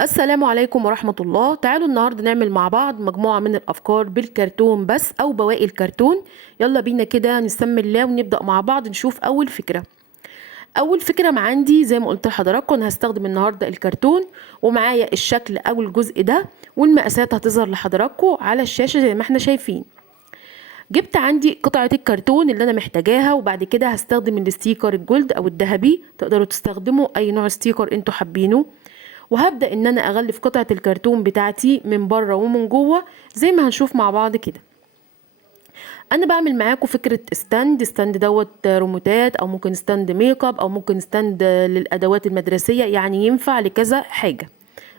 السلام عليكم ورحمة الله. تعالوا النهاردة نعمل مع بعض مجموعة من الأفكار بالكرتون بس أو بواقي الكرتون. يلا بينا كده نسمي الله ونبدأ مع بعض نشوف أول فكرة. أول فكرة ما عندي زي ما قلت لحضراتكم أنا هستخدم النهاردة الكرتون ومعايا الشكل أو الجزء ده، والمقاسات هتظهر لحضراتكم على الشاشة زي ما احنا شايفين. جبت عندي قطعة الكرتون اللي أنا محتاجاها، وبعد كده هستخدم الستيكر الجولد أو الذهبي، تقدروا تستخدموا أي نوع ستيكر انتوا حابينه. وهبدأ ان انا اغلف قطعة الكرتون بتاعتي من بره ومن جوه زي ما هنشوف مع بعض كده. انا بعمل معاكم فكرة ستاند دوت ريموتات، او ممكن ستاند ميك اب، او ممكن ستاند للادوات المدرسية، يعني ينفع لكذا حاجة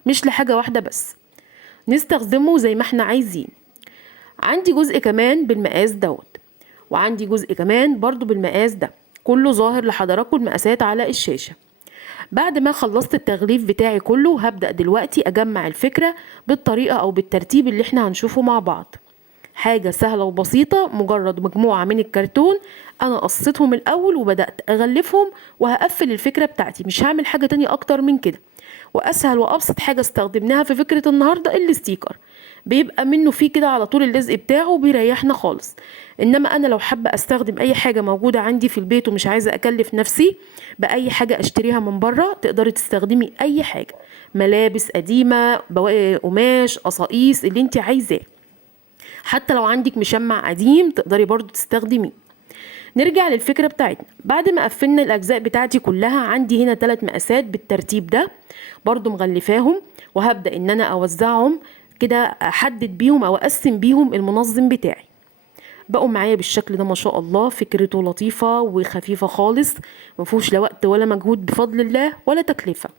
مش لحاجة واحدة بس، نستخدمه زي ما احنا عايزين. عندي جزء كمان بالمقاس دوت، وعندي جزء كمان برضو بالمقاس ده، كله ظاهر لحضراتكم المقاسات على الشاشة. بعد ما خلصت التغليف بتاعي كله هبدأ دلوقتي أجمع الفكرة بالطريقة أو بالترتيب اللي احنا هنشوفه مع بعض. حاجة سهلة وبسيطة، مجرد مجموعة من الكرتون أنا قصيتهم الأول وبدأت أغلفهم وهقفل الفكرة بتاعتي، مش هعمل حاجة تانية أكتر من كده. وأسهل وأبسط حاجة استخدمناها في فكرة النهاردة الستيكر، بيبقى منه فيه كده على طول اللزق بتاعه وبيريحنا خالص. انما انا لو حابه استخدم اي حاجه موجوده عندي في البيت ومش عايزه اكلف نفسي باي حاجه اشتريها من بره، تقدري تستخدمي اي حاجه، ملابس قديمه، بواقي قماش، قصاقيس، اللي انت عايزاه. حتى لو عندك مشمع قديم تقدري برضو تستخدميه. نرجع للفكرة بتاعتنا. بعد ما قفلنا الأجزاء بتاعتي كلها، عندي هنا 3 مقاسات بالترتيب ده برضو مغلفاهم، وهبدأ ان انا اوزعهم كده، احدد بيهم او اقسم بيهم المنظم بتاعي. بقوا معايا بالشكل ده ما شاء الله، فكرته لطيفة وخفيفة خالص، مفهوش لا وقت ولا مجهود بفضل الله ولا تكلفة.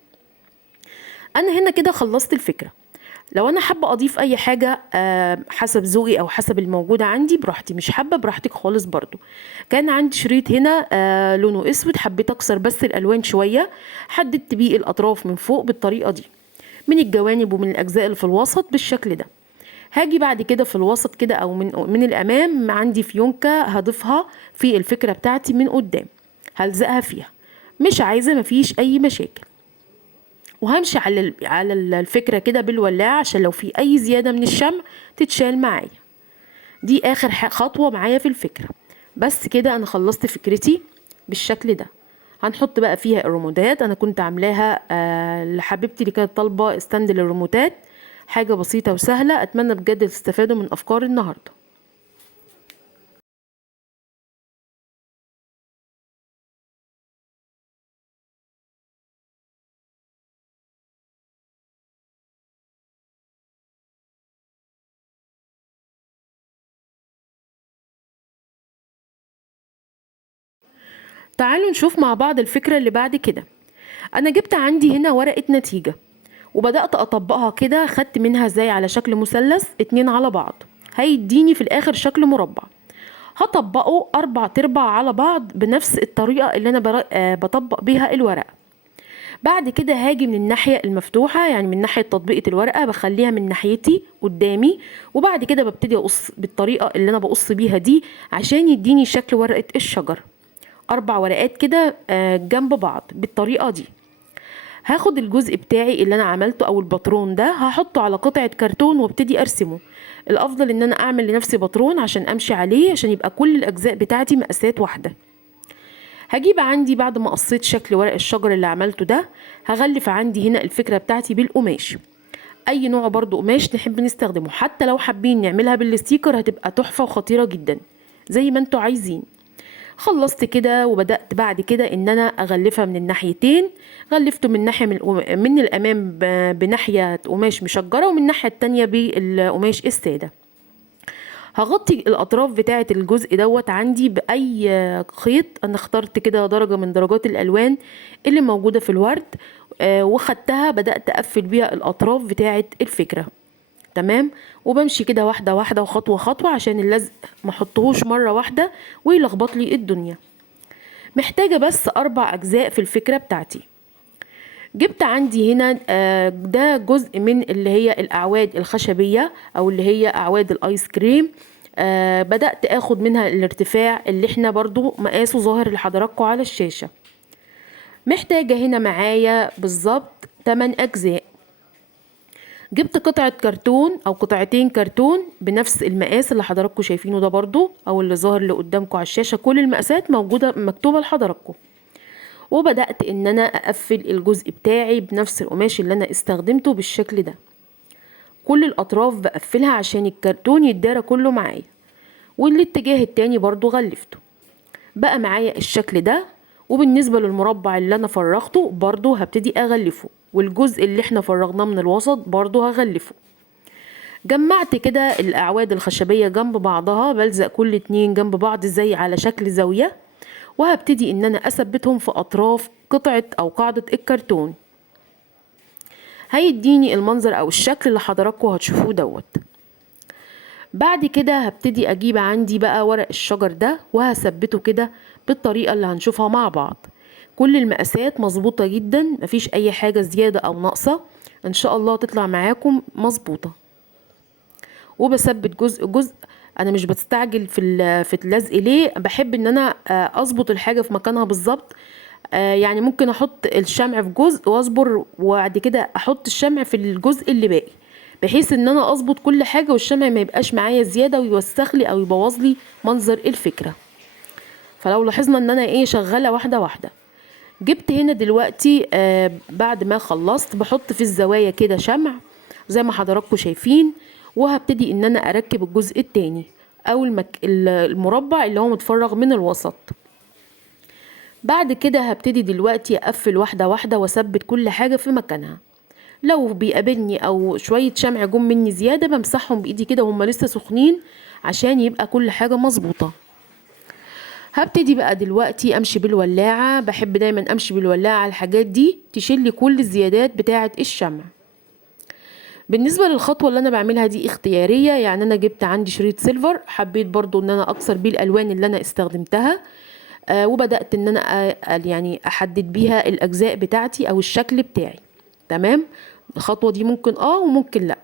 انا هنا كده خلصت الفكرة. لو انا حابة اضيف اي حاجة حسب ذوقي او حسب الموجودة عندي براحتي، مش حابة براحتك خالص برضو. كان عندي شريط هنا لونه اسود، حبيت اكسر بس الالوان شوية، حددت بيه الاطراف من فوق بالطريقة دي، من الجوانب ومن الاجزاء اللي في الوسط بالشكل ده. هاجي بعد كده في الوسط كده او من الامام عندي فيونكة هضيفها في الفكرة بتاعتي من قدام، هلزقها فيها، مش عايزة، مفيش اي مشاكل. وهمشي على الفكرة كده بالولاعة عشان لو في اي زيادة من الشمع تتشال معايا. دي اخر خطوة معايا في الفكرة. بس كده انا خلصت فكرتي بالشكل ده. هنحط بقى فيها الريموتات، انا كنت عاملاها لحبيبتي اللي كانت طالبة استند للريموتات. حاجة بسيطة وسهلة، اتمنى بجد تستفادوا من افكار النهاردة. تعالوا نشوف مع بعض الفكرة اللي بعد كده. انا جبت عندي هنا ورقة نتيجة وبدأت اطبقها كده، خدت منها زي على شكل مثلث 2 على بعض، هيديني في الاخر شكل مربع. هطبقه 4 على بعض بنفس الطريقة اللي انا بطبق بيها الورقة. بعد كده هاجي من الناحية المفتوحة، يعني من ناحية تطبيقة الورقة بخليها من ناحيتي قدامي، وبعد كده ببتدي اقص بالطريقة اللي انا بقص بيها دي عشان يديني شكل ورقة الشجر. 4 ورقات كده جنب بعض بالطريقة دي. هاخد الجزء بتاعي اللي انا عملته او الباترون ده، هحطه على قطعة كرتون وابتدي ارسمه. الافضل ان انا اعمل لنفسي باترون عشان امشي عليه، عشان يبقى كل الاجزاء بتاعتي مقاسات واحدة. هجيب عندي بعد ما قصيت شكل ورق الشجر اللي عملته ده، هغلف عندي هنا الفكرة بتاعتي بالقماش، اي نوع برضو قماش نحب نستخدمه، حتى لو حابين نعملها بالستيكر هتبقى تحفة وخطيرة جدا زي ما انتوا عايزين. خلصت كده وبدأت بعد كده ان انا اغلفها من الناحيتين. غلفته من ناحية من الامام بناحية قماش مشجرة، ومن الناحية التانية بالقماش السادة. هغطي الاطراف بتاعه الجزء دوت عندي باي خيط، انا اخترت كده درجه من درجات الالوان اللي موجوده في الورد، وخدتها بدات اقفل بيها الاطراف بتاعه الفكره. تمام. وبمشي كده واحده واحده وخطوه خطوه عشان اللزق ما احطهوش مره واحده ويلخبط لي الدنيا. محتاجه بس 4 اجزاء في الفكره بتاعتي. جبت عندي هنا ده جزء من اللي هي الاعواد الخشبيه او اللي هي اعواد الايس كريم. بدأت اخد منها الارتفاع اللي احنا برضو مقاسه ظاهر لحضراتكم على الشاشة. محتاجة هنا معايا بالظبط 8 اجزاء. جبت قطعة كرتون او قطعتين كرتون بنفس المقاس اللي حضراتكم شايفينه ده برضو، او اللي ظاهر اللي قدامكم على الشاشة. كل المقاسات موجودة مكتوبة لحضراتكم. وبدأت ان انا اقفل الجزء بتاعي بنفس القماش اللي انا استخدمته بالشكل ده. كل الاطراف بقفلها عشان الكرتون يتدارى كله معايا، والاتجاه التاني برضو غلفته. بقى معايا الشكل ده. وبالنسبة للمربع اللي انا فرغته برضو هبتدي اغلفه، والجزء اللي احنا فرغناه من الوسط برضو هغلفه. جمعت كده الاعواد الخشبية جنب بعضها، بلزق كل اتنين جنب بعض زي على شكل زاوية، وهبتدي ان انا اثبتهم في اطراف قطعة او قاعدة الكرتون. هيديني المنظر او الشكل اللي حضراتكم هتشوفوه دوت. بعد كده هبتدي اجيب عندي بقى ورق الشجر ده وهثبته كده بالطريقة اللي هنشوفها مع بعض. كل المقاسات مظبوطة جدا، مفيش اي حاجة زيادة او ناقصة، ان شاء الله تطلع معاكم مظبوطة. وبثبت جزء جزء. انا مش بستعجل في اللزق، ليه؟ بحب ان انا اظبط الحاجة في مكانها بالظبط. يعني ممكن احط الشمع في جزء واصبر، وبعد كده احط الشمع في الجزء اللي باقي، بحيث ان انا اظبط كل حاجة والشمع ما يبقاش معايا زيادة ويوسخ لي او يبوظ لي منظر الفكرة. فلو لاحظنا ان انا شغالة واحدة واحدة. جبت هنا دلوقتي بعد ما خلصت بحط في الزوايا كده شمع زي ما حضراتكم شايفين، وهبتدي ان انا اركب الجزء التاني او المربع اللي هو متفرغ من الوسط. بعد كده هبتدي دلوقتي اقفل واحدة واحدة واثبت كل حاجة في مكانها. لو بيقابلني او شوية شمع جم مني زيادة بمسحهم بايدي كده وهم لسه سخنين عشان يبقى كل حاجة مظبوطة. هبتدي بقى دلوقتي امشي بالولاعة، بحب دايما امشي بالولاعة على الحاجات دي تشيل كل الزيادات بتاعة الشمع. بالنسبة للخطوة اللي انا بعملها دي اختيارية، يعني انا جبت عندي شريط سيلفر، حبيت برضو ان انا اكسر بيه الالوان اللي انا استخدمتها. وبدأت ان انا يعني احدد بيها الاجزاء بتاعتي او الشكل بتاعي. تمام. الخطوة دي ممكن وممكن لا.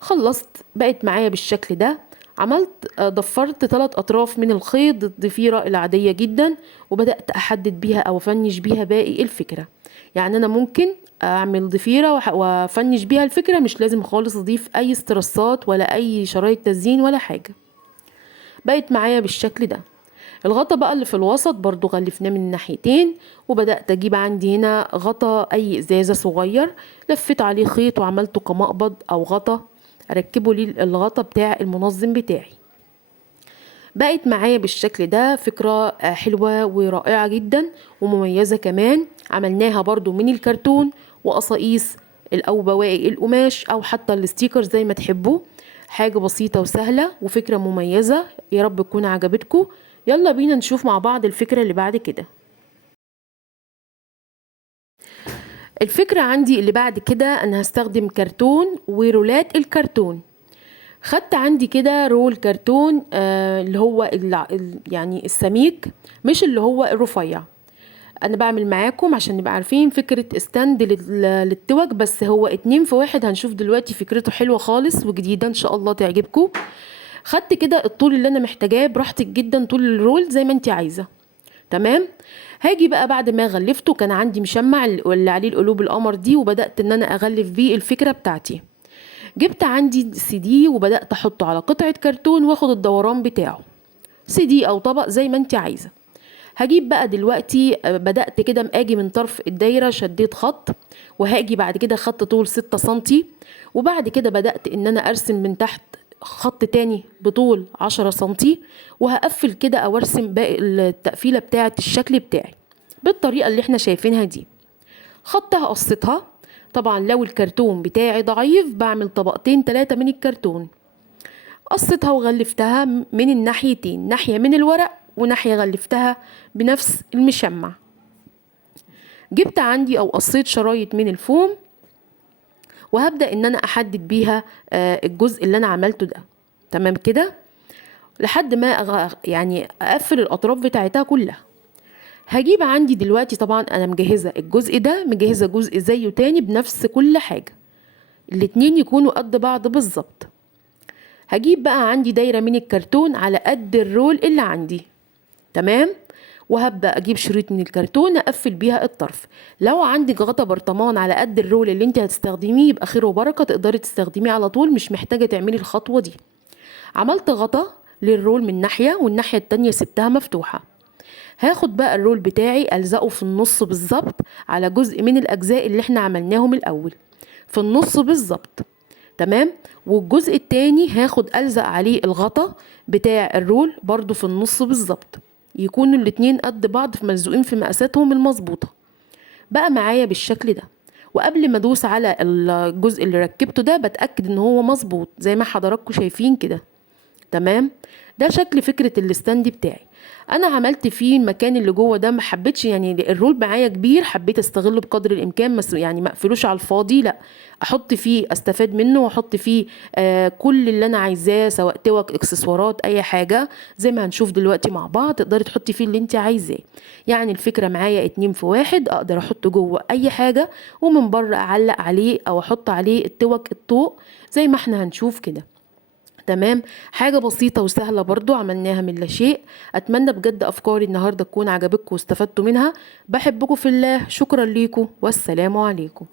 خلصت بقت معايا بالشكل ده. عملت ضفرت 3 اطراف من الخيط الضفيرة العادية جدا، وبدأت احدد بيها او افنش بيها باقي الفكرة. يعني انا ممكن اعمل ضفيرة وافنش بيها الفكرة، مش لازم خالص اضيف اي استرسات ولا اي شرايط تزيين ولا حاجة. بقت معايا بالشكل ده. الغطا بقى اللي في الوسط برضو غلفناه من الناحيتين، وبدأت اجيب عندي هنا غطا اي ازازة صغير، لفيت عليه خيط وعملته كمقبض او غطا اركبه ليه الغطا بتاع المنظم بتاعي. بقت معايا بالشكل ده. فكرة حلوة ورائعة جدا ومميزة كمان. عملناها برضو من الكرتون وقصاقيس او بواقي القماش او حتى الستيكر زي ما تحبوا. حاجة بسيطة وسهلة وفكرة مميزة، يا رب تكون عجبتكم. يلا بينا نشوف مع بعض الفكرة اللي بعد كده. الفكرة عندي اللي بعد كده انا هستخدم كرتون ورولات الكرتون. خدت عندي كده رول كرتون اللي هو يعني السميك، مش اللي هو الرفيع. انا بعمل معاكم عشان نبقى عارفين فكرة استند للتوج، بس هو 2 في 1. هنشوف دلوقتي فكرته حلوة خالص وجديدة ان شاء الله تعجبكم. خدت كده الطول اللي انا محتاجاه براحتك جدا، طول الرول زي ما انت عايزة. تمام. هاجي بقى بعد ما غلفته، كان عندي مشمع اللي عليه القلوب القمر دي، وبدأت ان انا اغلف بيه الفكرة بتاعتي. جبت عندي سي دي وبدأت احطه على قطعة كرتون واخد الدوران بتاعه، سي دي او طبق زي ما انت عايزة. هجيب بقى دلوقتي بدأت كده اجي من طرف الدايرة شديت خط، وهاجي بعد كده خط طول 6 سنتي، وبعد كده بدأت ان انا ارسم من تحت خط تاني بطول 10 سنتي، وهقفل كده او ارسم باقي التقفيلة بتاعة الشكل بتاعي بالطريقة اللي احنا شايفينها دي. خطها قصتها. طبعا لو الكرتون بتاعي ضعيف بعمل طبقتين 3 من الكرتون. قصتها وغلفتها من الناحيتين، ناحية من الورق وناحية غلفتها بنفس المشمع. جبت عندي او قصيت شرايط من الفوم، وهبدأ ان انا احدد بيها الجزء اللي انا عملته ده. تمام كده لحد ما يعني اقفل الاطراف بتاعتها كلها. هجيب عندي دلوقتي، طبعا انا مجهزة الجزء ده، مجهزة جزء زيه تاني بنفس كل حاجة، الاتنين يكونوا قد بعض بالظبط. هجيب بقى عندي دايرة من الكرتون على قد الرول اللي عندي. تمام. وهبدأ اجيب شريط من الكرتون اقفل بيها الطرف. لو عندك غطا برطمان على قد الرول اللي انت هتستخدميه يبقى خير وبركة، تقدري تستخدميه على طول، مش محتاجة تعملي الخطوة دي. عملت غطا للرول من ناحية والناحية التانية سبتها مفتوحة. هاخد بقى الرول بتاعي ألزقه في النص بالظبط على جزء من الأجزاء اللي احنا عملناهم الأول، في النص بالظبط. تمام. والجزء التاني هاخد ألزق عليه الغطا بتاع الرول برضو في النص بالظبط، يكونوا الاتنين قد بعض ملزوقين في مقاساتهم المظبوطة. بقى معايا بالشكل ده. وقبل ما ادوس على الجزء اللي ركبته ده بتأكد ان هو مظبوط زي ما حضراتكم شايفين كده. تمام. ده شكل فكرة الستاند بتاعي. انا عملت فيه المكان اللي جوه ده، ما حبيتش يعني الرول معايا كبير، حبيت استغله بقدر الامكان، يعني ما اقفلوش على الفاضي، لا احط فيه استفاد منه واحط فيه كل اللي انا عايزاه، سواء توك، اكسسوارات، اي حاجة زي ما هنشوف دلوقتي مع بعض. تقدري تحطي فيه اللي انت عايزاه. يعني الفكرة معايا 2 في 1، اقدر احط جوه اي حاجة ومن بره اعلق عليه او احط عليه التوك الطوق زي ما احنا هنشوف كده. تمام. حاجة بسيطة وسهلة برضو عملناها من لا شيء. أتمنى بجد أفكاري النهاردة تكون عجبتكم واستفدتوا منها. بحبكم في الله. شكرا ليكم والسلام عليكم.